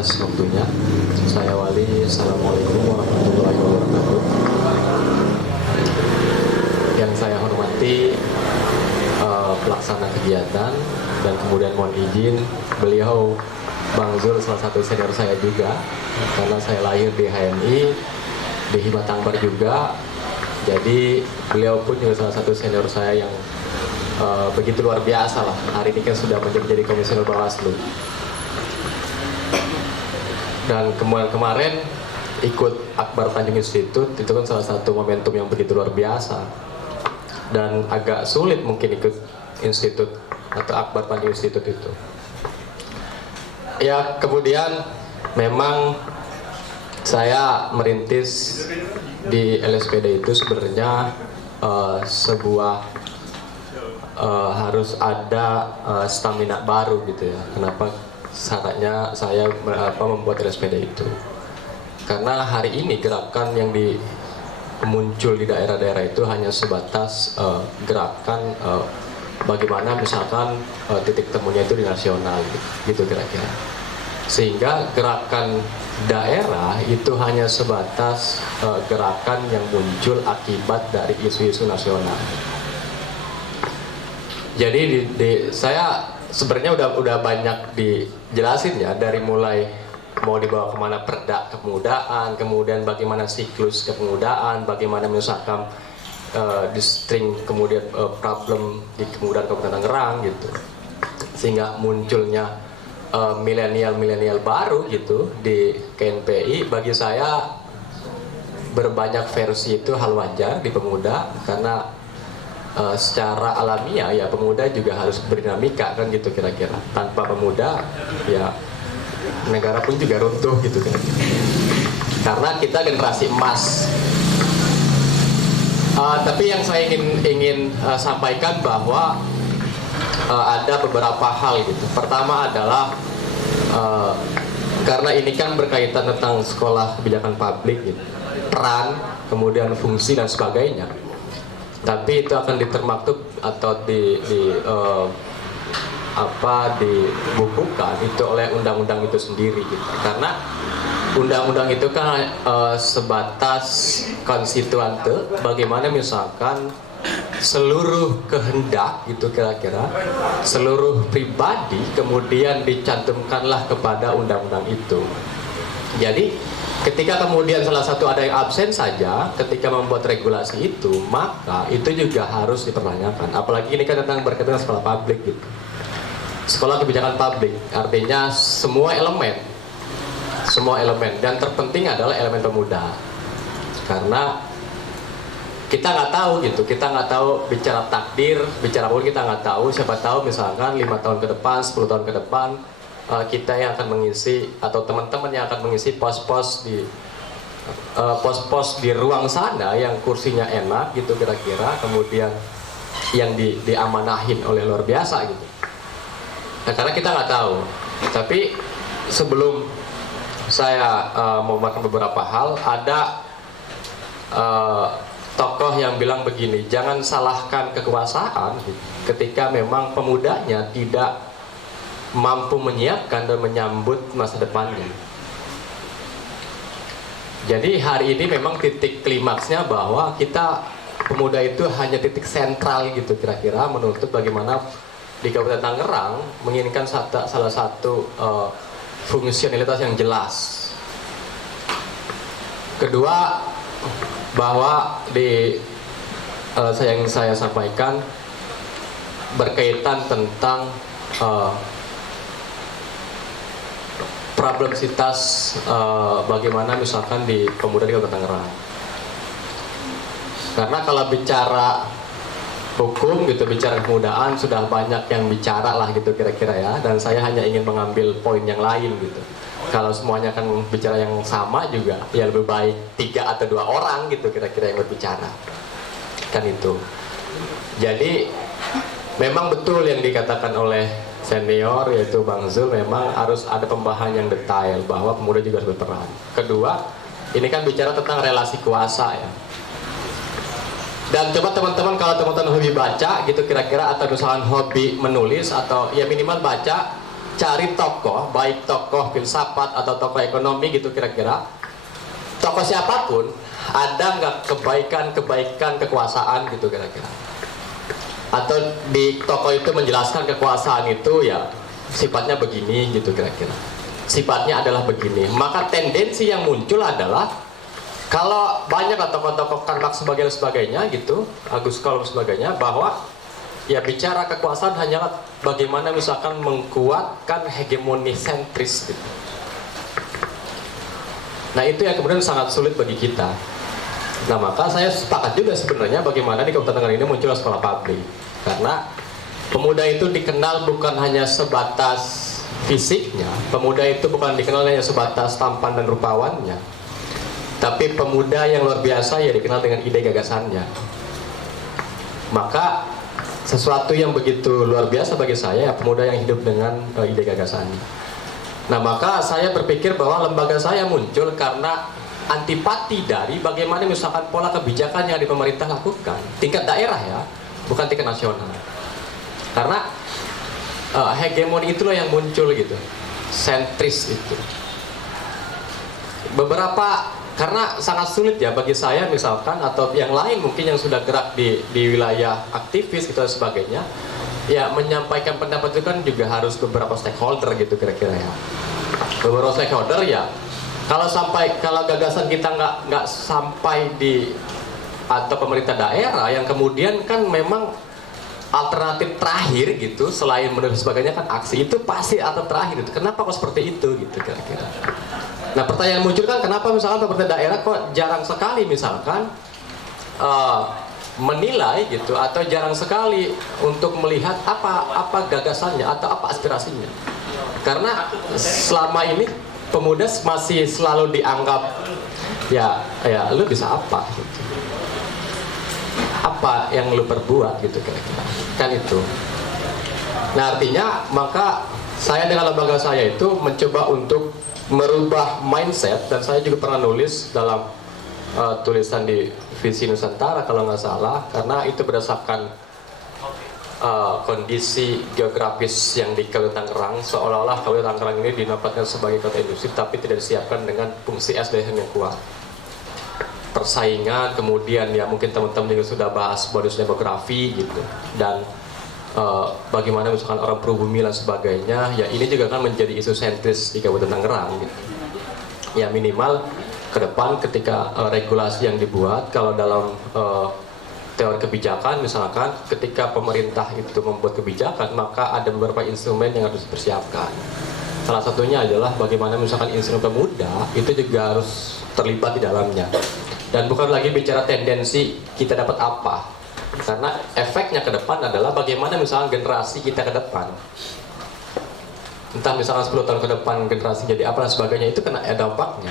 atas waktunya. Saya Wali, Assalamualaikum warahmatullahi wabarakatuh. Yang saya hormati pelaksana kegiatan, dan kemudian mohon izin beliau Bang Zul, salah satu senior saya juga, karena saya lahir di HMI, di Hima Tangbar juga. Jadi beliau pun juga salah satu senior saya yang begitu luar biasa lah. Hari ini kan sudah menjadi komisioner Bawaslu. Dan kemarin ikut Akbar Tanjung Institute, itu kan salah satu momentum yang begitu luar biasa. Dan agak sulit mungkin ikut institut atau Akbar Tanjung Institute itu. Ya, kemudian memang saya merintis di LSPD itu sebenarnya sebuah harus ada stamina baru gitu ya. Kenapa syaratnya saya membuat LSPD itu? Karena hari ini gerakan yang muncul di daerah-daerah itu hanya sebatas gerakan bagaimana misalkan titik temunya itu di nasional gitu kira-kira. Sehingga gerakan daerah itu hanya sebatas gerakan yang muncul akibat dari isu-isu nasional. Jadi saya sebenarnya udah banyak dijelasin ya, dari mulai mau dibawa kemana perda kepemudaan, kemudian bagaimana siklus kepemudaan, bagaimana misalkan di string kemudian problem di kepemudaan Kabupaten Tangerang gitu, sehingga munculnya milenial baru gitu di KNPI. Bagi saya berbanyak versi itu hal wajar di pemuda, karena secara alamiah ya pemuda juga harus berdinamika kan gitu kira-kira. Tanpa pemuda ya negara pun juga runtuh gitu kan. Karena kita generasi emas. Tapi yang saya ingin sampaikan bahwa ada beberapa hal gitu. Pertama adalah karena ini kan berkaitan tentang sekolah kebijakan publik gitu, peran, kemudian fungsi dan sebagainya. Tapi itu akan ditermaktub atau dibukukan itu oleh undang-undang itu sendiri gitu. Karena undang-undang itu kan sebatas konstituante, bagaimana misalkan seluruh kehendak gitu kira-kira, seluruh pribadi kemudian dicantumkanlah kepada undang-undang itu. Jadi ketika kemudian salah satu ada yang absen saja ketika membuat regulasi itu, maka itu juga harus dipertanyakan. Apalagi ini kan tentang berkaitan dengan sekolah publik gitu. Sekolah kebijakan publik artinya semua elemen, dan terpenting adalah elemen pemuda. Karena kita nggak tahu gitu, kita nggak tahu bicara takdir, bicara pun kita nggak tahu. Siapa tahu misalkan 5 tahun ke depan, 10 tahun ke depan, kita yang akan mengisi atau teman-teman yang akan mengisi pos-pos di ruang sana yang kursinya enak gitu kira-kira, kemudian yang diamanahin oleh luar biasa gitu. Nah, karena kita nggak tahu. Tapi sebelum saya memakan beberapa hal, ada tokoh yang bilang begini, jangan salahkan kekuasaan ketika memang pemudanya tidak mampu menyiapkan dan menyambut masa depannya. Jadi hari ini memang titik klimaksnya bahwa kita pemuda itu hanya titik sentral gitu kira-kira, menuntut bagaimana di Kabupaten Tangerang menginginkan salah satu fungsionalitas yang jelas. Kedua, bahwa yang saya sampaikan berkaitan tentang problemsitas bagaimana misalkan di pemuda di Kabupaten Tangerang. Karena kalau bicara hukum gitu, bicara kepemudaan sudah banyak yang bicara lah gitu kira-kira ya, dan saya hanya ingin mengambil poin yang lain gitu. Kalau semuanya akan bicara yang sama juga, ya lebih baik 3 atau 2 orang gitu kira-kira yang berbicara. Kan itu. Jadi memang betul yang dikatakan oleh senior yaitu Bang Zul, memang harus ada pembahasan yang detail bahwa pemuda juga harus berperan. Kedua, ini kan bicara tentang relasi kuasa ya. Dan coba teman-teman, kalau teman-teman hobi baca gitu kira-kira, atau misalkan hobi menulis, atau ya minimal baca cari tokoh, baik tokoh filsafat atau tokoh ekonomi gitu kira-kira, tokoh siapapun, ada nggak kebaikan kekuasaan gitu kira-kira, atau di tokoh itu menjelaskan kekuasaan itu ya sifatnya begini gitu kira-kira, sifatnya adalah begini. Maka tendensi yang muncul adalah kalau banyak tokoh-tokoh Karl Marx sebagainya gitu, Agus Kolom sebagainya, bahwa ya bicara kekuasaan hanyalah bagaimana misalkan mengkuatkan hegemoni sentris gitu. Nah itu yang kemudian sangat sulit bagi kita. Nah maka saya sepakat juga sebenarnya bagaimana di Kabupaten Tangerang ini muncul sekolah publik. Karena pemuda itu dikenal bukan hanya sebatas fisiknya, pemuda itu bukan dikenal hanya sebatas tampan dan rupawannya, tapi pemuda yang luar biasa ya dikenal dengan ide gagasannya. Maka sesuatu yang begitu luar biasa bagi saya ya pemuda yang hidup dengan ide gagasannya. Nah maka saya berpikir bahwa lembaga saya muncul karena antipati dari bagaimana misalkan pola kebijakan yang di pemerintah lakukan tingkat daerah ya, bukan tingkat nasional. Karena hegemoni itulah yang muncul gitu, sentris itu. Beberapa karena sangat sulit ya bagi saya misalkan atau yang lain mungkin yang sudah gerak di wilayah aktivis gitu dan sebagainya, ya menyampaikan pendapat itu kan juga harus beberapa stakeholder gitu kira-kira ya. Beberapa stakeholder ya kalau gagasan kita nggak sampai di atau pemerintah daerah yang kemudian kan memang alternatif terakhir gitu selain menulis sebagainya kan aksi itu pasti alternatif terakhir itu. Kenapa kok seperti itu gitu kira-kira. Nah pertanyaan muncul kan kenapa misalkan pemerintah daerah kok jarang sekali misalkan menilai gitu atau jarang sekali untuk melihat apa gagasannya atau apa aspirasinya. Karena selama ini pemuda masih selalu dianggap ya lu bisa apa gitu. Apa yang lu perbuat gitu kira-kira. Kan itu. Nah artinya maka saya dengan lembaga saya itu mencoba untuk merubah mindset dan saya juga pernah nulis dalam tulisan di Visi Nusantara kalau nggak salah, karena itu berdasarkan kondisi geografis yang di Kabupaten Tangerang, seolah-olah Kabupaten Tangerang ini didapatkan sebagai kota industri tapi tidak disiapkan dengan fungsi SDM yang kuat. Persaingan, kemudian ya mungkin teman-teman juga sudah bahas bonus demografi gitu, dan bagaimana misalkan orang pribumi dan sebagainya, ya ini juga kan menjadi isu sentris di Kabupaten Tangerang gitu. Ya minimal ke depan ketika regulasi yang dibuat, kalau dalam teori kebijakan misalkan ketika pemerintah itu membuat kebijakan maka ada beberapa instrumen yang harus dipersiapkan. Salah satunya adalah bagaimana misalkan instrumen pemuda itu juga harus terlibat di dalamnya. Dan bukan lagi bicara tendensi kita dapat apa, karena efeknya ke depan adalah bagaimana misalkan generasi kita ke depan. Entah misalkan 10 tahun ke depan generasi jadi apa dan sebagainya, itu kena dampaknya.